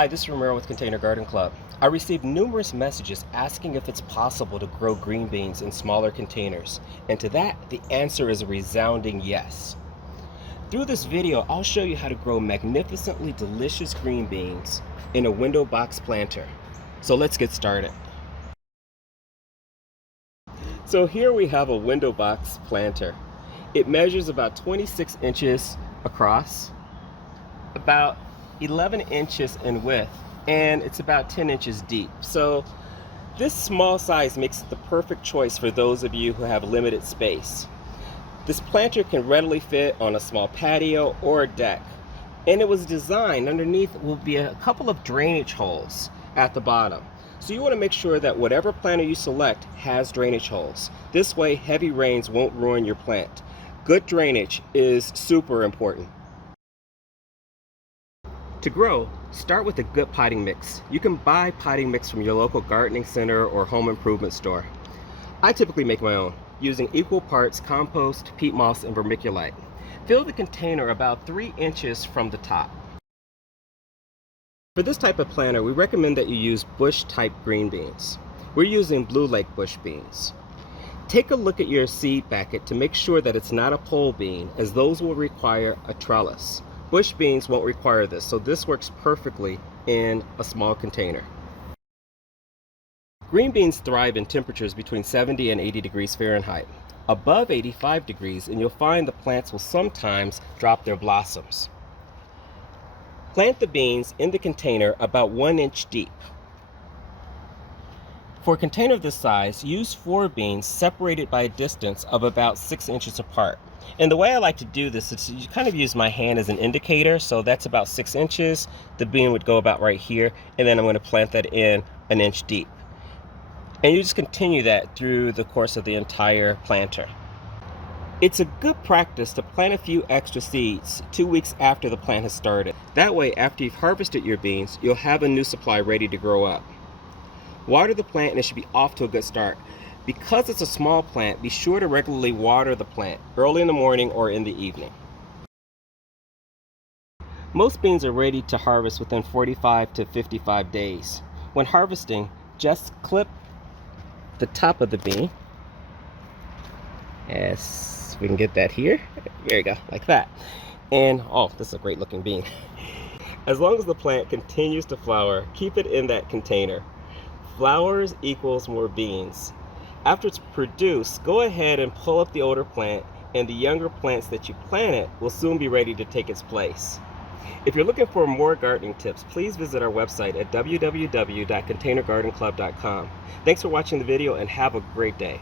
Hi, this is Romero with Container Garden Club. I received numerous messages asking if it's possible to grow green beans in smaller containers, and to that, the answer is a resounding yes. Through this video, I'll show you how to grow magnificently delicious green beans in a window box planter. So let's get started. So here we have a window box planter. It measures about 26 inches across, about 11 inches in width, and it's about 10 inches deep. So this small size makes it the perfect choice for those of you who have limited space. This planter can readily fit on a small patio or a deck, and it was designed underneath will be a couple of drainage holes at the bottom. So you want to make sure that whatever planter you select has drainage holes. This way heavy rains won't ruin your plant. Good drainage is super important. To grow, start with a good potting mix. You can buy potting mix from your local gardening center or home improvement store. I typically make my own, using equal parts compost, peat moss, and vermiculite. Fill the container about 3 inches from the top. For this type of planter, we recommend that you use bush-type green beans. We're using Blue Lake bush beans. Take a look at your seed packet to make sure that it's not a pole bean, as those will require a trellis. Bush beans won't require this, so this works perfectly in a small container. Green beans thrive in temperatures between 70 and 80 degrees Fahrenheit. Above 85 degrees, and you'll find the plants will sometimes drop their blossoms. Plant the beans in the container about 1 inch deep. For a container of this size, use 4 beans separated by a distance of about 6 inches apart. And the way I like to do this is you kind of use my hand as an indicator, so that's about 6 inches. The bean would go about right here, and then I'm going to plant that in 1 inch deep. And you just continue that through the course of the entire planter. It's a good practice to plant a few extra seeds 2 weeks after the plant has started. That way, after you've harvested your beans, you'll have a new supply ready to grow up. Water the plant and it should be off to a good start. Because it's a small plant, be sure to regularly water the plant early in the morning or in the evening. Most beans are ready to harvest within 45 to 55 days. When harvesting, just clip the top of the bean. Yes, we can get that here. There you go, like that. And oh, this is a great looking bean. As long as the plant continues to flower, keep it in that container. Flowers equals more beans. After it's produced, go ahead and pull up the older plant, and the younger plants that you planted will soon be ready to take its place. If you're looking for more gardening tips, please visit our website at www.containergardenclub.com. Thanks for watching the video and have a great day.